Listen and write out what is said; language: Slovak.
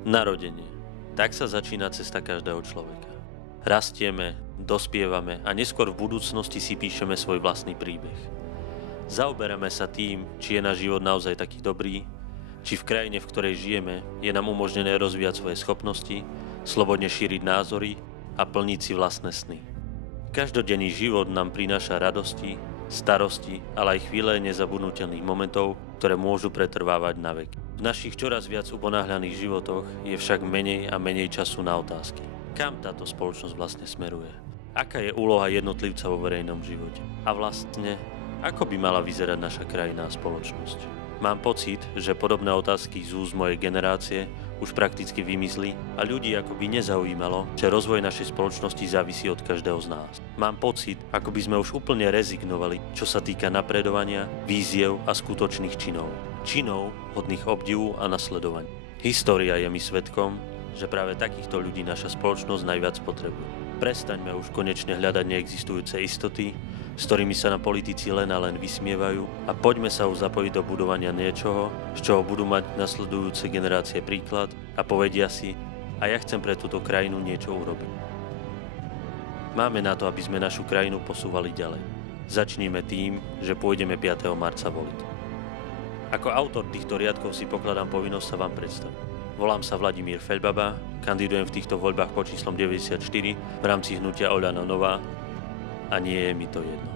Narodenie. Tak sa začína cesta každého človeka. Rastieme, dospievame a neskôr v budúcnosti si píšeme svoj vlastný príbeh. Zaoberáme sa tým, či je náš život naozaj taký dobrý, či v krajine, v ktorej žijeme, je nám umožnené rozvíjať svoje schopnosti, slobodne šíriť názory a plniť si vlastné sny. Každodenný život nám prináša radosti, starosti, ale aj chvíle nezabudnutelných momentov, ktoré môžu pretrvávať na veky. V našich čoraz viac uponáhľaných životoch je však menej a menej času na otázky. Kam táto spoločnosť vlastne smeruje? Aká je úloha jednotlivca vo verejnom živote? A vlastne, ako by mala vyzerať naša krajina a spoločnosť? Mám pocit, že podobné otázky z úst mojej generácie už prakticky vymizli a ľudí akoby nezaujímalo, že rozvoj našej spoločnosti závisí od každého z nás. Mám pocit, ako by sme už úplne rezignovali, čo sa týka napredovania, víziev a skutočných činov. Činov hodných obdivu a nasledovania. História je mi svedkom, že práve takýchto ľudí naša spoločnosť najviac potrebuje. Prestaňme už konečne hľadať neexistujúce istoty, s ktorými sa na politici len a len vysmievajú, a poďme sa už zapojiť do budovania niečoho, z čoho budú mať nasledujúce generácie príklad a povedia si: a ja chcem pre túto krajinu niečo urobiť. Máme na to, aby sme našu krajinu posúvali ďalej. Začnime tým, že pôjdeme 5. marca voliť. Ako autor týchto riadkov si pokladám povinnosť sa vám predstaviť. Volám sa Vladimír Feľbaba, kandidujem v týchto voľbách pod číslom 94 v rámci hnutia Oľano Nová a nie je mi to jedno.